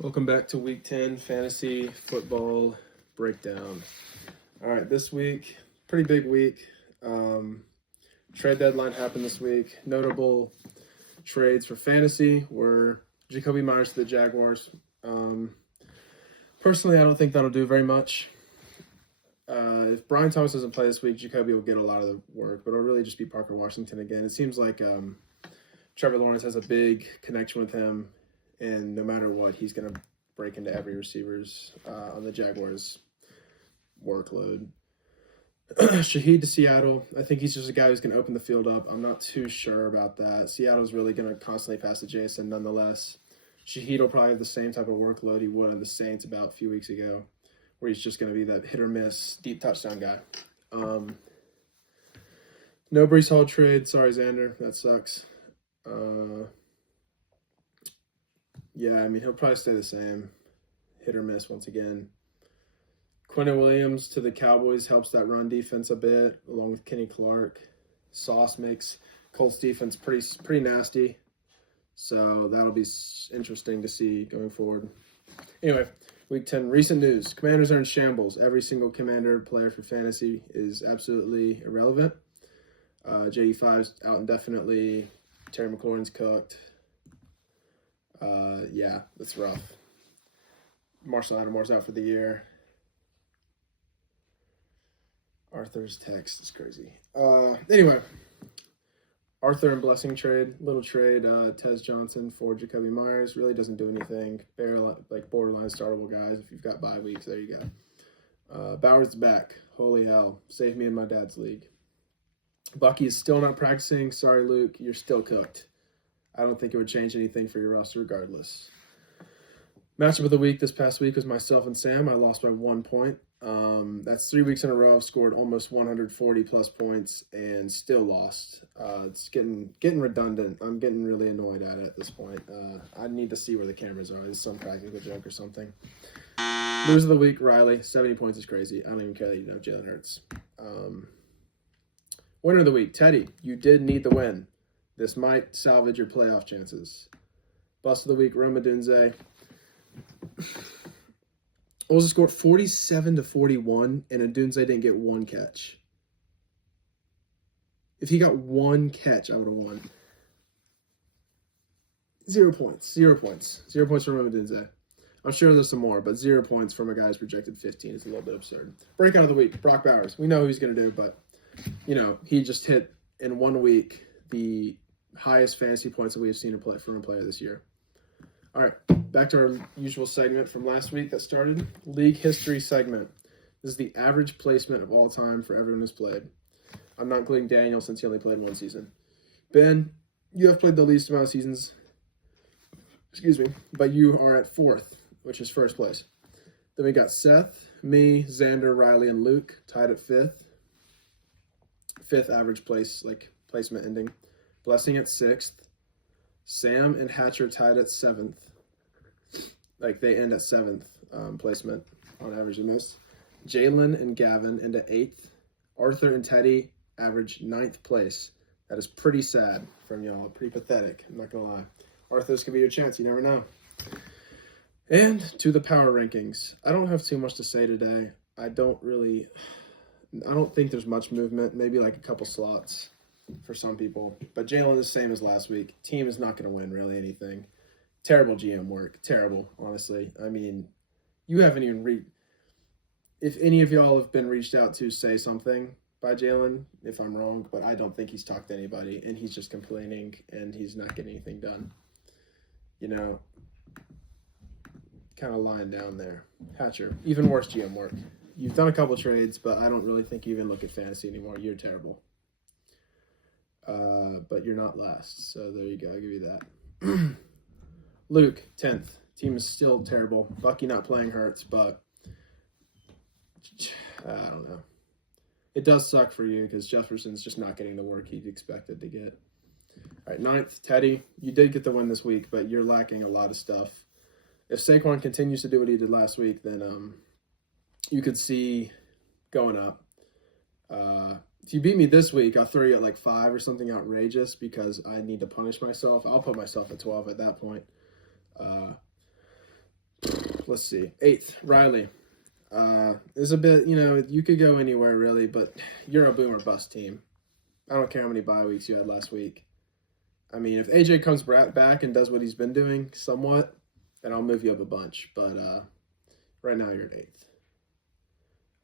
Welcome back to Week 10 Fantasy Football Breakdown. All right, this week, pretty big week. Trade deadline happened this week. Notable trades for fantasy were Jakobi Meyers to the Jaguars. Personally, I don't think that'll do very much. If Brian Thomas doesn't play this week, Jakobi will get a lot of the work, but it'll really just be Parker Washington again. It seems like Trevor Lawrence has a big connection with him, and no matter what, he's going to break into every receiver's on the Jaguars' workload. Shaheed to Seattle. I think he's just a guy who's going to open the field up. I'm not too sure about that. Seattle's really going to constantly pass to Jason nonetheless. Shaheed will probably have the same type of workload he would on the Saints about a few weeks ago, where he's just going to be that hit or miss deep touchdown guy. No Breece Hall trade. Sorry, Xander. That sucks. Yeah, I mean, he'll probably stay the same. Hit or miss once again. Quinnen Williams to the Cowboys helps that run defense a bit, along with Kenny Clark. Sauce makes Colts defense pretty nasty. So that'll be interesting to see going forward. Anyway, Week 10, recent news. Commanders are in shambles. Every single Commander player for fantasy is absolutely irrelevant. JD5's out indefinitely. Terry McLaurin's cooked. Yeah, that's rough. Marshall Lattimore's out for the year. Arthur's text is crazy. Anyway, Arthur and Blessing trade, little trade. Tez Johnson for Jakobi Meyers really doesn't do anything. Barely, like borderline startable guys. If you've got bye weeks, there you go. Bowers back. Holy hell! Save me in my dad's league. Bucky is still not practicing. Sorry, Luke. You're still cooked. I don't think it would change anything for your roster regardless. Matchup of the week this past week was myself and Sam. I lost by 1 point. That's 3 weeks in a row. I've scored almost 140 plus points and still lost. It's getting redundant. I'm getting really annoyed at it at this point. I need to see where the cameras are. There's some practical joke or something. Loser of the week, Riley. 70 points is crazy. I don't even care that you know Jalen Hurts. Winner of the week, Teddy. You did need the win. This might salvage your playoff chances. Bust of the week, Rome Odunze. Olsen scored 47-41, and Odunze didn't get one catch. If he got one catch, I would have won. 0 points. 0 points. 0 points from Rome Odunze. I'm sure there's some more, but 0 points from a guy who's projected 15 is a little bit absurd. Breakout of the week, Brock Bowers. We know who he's going to do, but, he just hit in 1 week the highest fantasy points that we have seen from a player this year. All right, back to our usual segment from last week that started. League history segment. This is the average placement of all time for everyone who's played. I'm not including Daniel since he only played 1 season. Ben, you have played the least amount of seasons. But you are at 4th, which is first place. Then we got Seth, me, Xander, Riley, and Luke tied at 5th. 5th average placement ending. Blessing at 6th. Sam and Hatcher tied at 7th. They end at 7th placement on average the most. Jalen and Gavin end at 8th. Arthur and Teddy average 9th place. That is pretty sad from y'all. Pretty pathetic. I'm not going to lie. Arthur's could be your chance. You never know. And to the power rankings. I don't have too much to say today. I don't think there's much movement. Maybe a couple slots for some people. But Jalen is the same as last week. Team is not going to win really anything. Terrible GM work. Terrible, honestly. I mean, you haven't even if any of y'all have been reached out to say something by Jalen, if I'm wrong, but I don't think he's talked to anybody, and he's just complaining, and he's not getting anything done. Kind of lying down there. Hatcher, even worse GM work. You've done a couple trades, but I don't really think you even look at fantasy anymore. You're terrible. But you're not last, so there you go. I'll give you that. Luke, 10th. Team is still terrible. Bucky not playing hurts, but I don't know. It does suck for you because Jefferson's just not getting the work he'd expected to get. All right, 9th, Teddy. You did get the win this week, but you're lacking a lot of stuff. If Saquon continues to do what he did last week, then you could see going up. If you beat me this week, I'll throw you at 5 or something outrageous because I need to punish myself. I'll put myself at 12 at that point. let's see. 8th, Riley. There's a bit, you could go anywhere really, but you're a boom or bust team. I don't care how many bye weeks you had last week. I mean, if AJ comes back and does what he's been doing somewhat, then I'll move you up a bunch. But right now you're an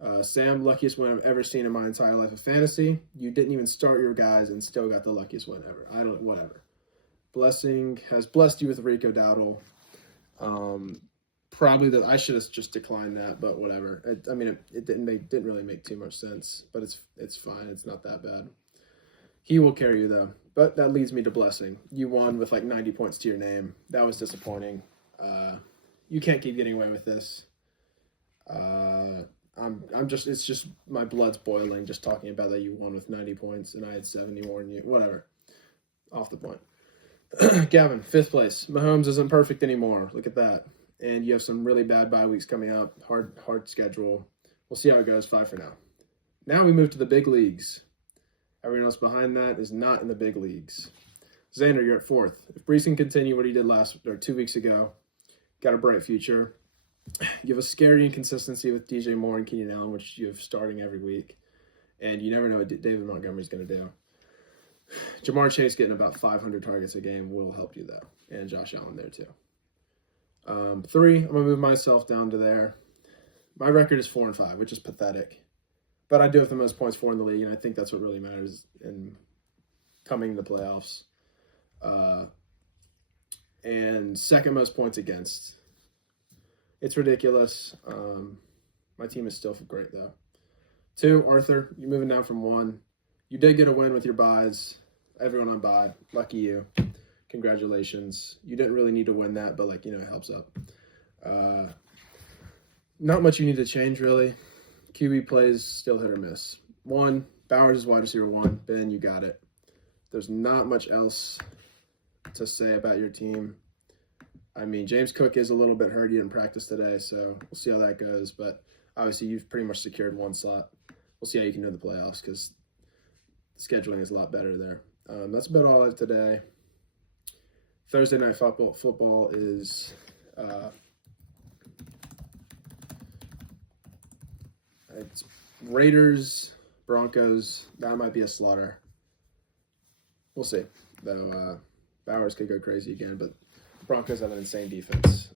8th. Sam, luckiest win I've ever seen in my entire life of fantasy. You didn't even start your guys and still got the luckiest win ever. Whatever. Blessing has blessed you with Rico Dowdle. Probably I should have just declined that, but whatever. It didn't really make too much sense, but it's fine. It's not that bad. He will carry you though. But that leads me to Blessing. You won with like 90 points to your name. That was disappointing. You can't keep getting away with this. It's just my blood's boiling just talking about that you won with 90 points and I had 70 more than you. Whatever. Off the point. Gavin, 5th place. Mahomes isn't perfect anymore. Look at that. And you have some really bad bye weeks coming up. Hard schedule. We'll see how it goes. 5 for now. Now we move to the big leagues. Everyone else behind that is not in the big leagues. Xander, you're at 4th. If Brees can continue what he did 2 weeks ago, got a bright future. You have a scary inconsistency with DJ Moore and Keenan Allen, which you have starting every week. And you never know what David Montgomery's going to do. Jamar Chase getting about 500 targets a game will help you, though. And Josh Allen there, too. 3, I'm going to move myself down to there. My record is 4-5, which is pathetic. But I do have the most points for in the league, and I think that's what really matters in coming to the playoffs. And second most points against. It's ridiculous. My team is still great, though. 2, Arthur, you're moving down from 1. You did get a win with your buys. Everyone on bye. Lucky you. Congratulations. You didn't really need to win that, but, it helps up. Not much you need to change, really. QB plays still hit or miss. 1, Bowers is wide receiver 1. Ben, you got it. There's not much else to say about your team. I mean, James Cook is a little bit hurt. He didn't practice today, so we'll see how that goes. But obviously, you've pretty much secured 1 slot. We'll see how you can do in the playoffs because the scheduling is a lot better there. That's about all I have today. Thursday night football is it's Raiders, Broncos. That might be a slaughter. We'll see. Though Bowers could go crazy again, but the Broncos have an insane defense.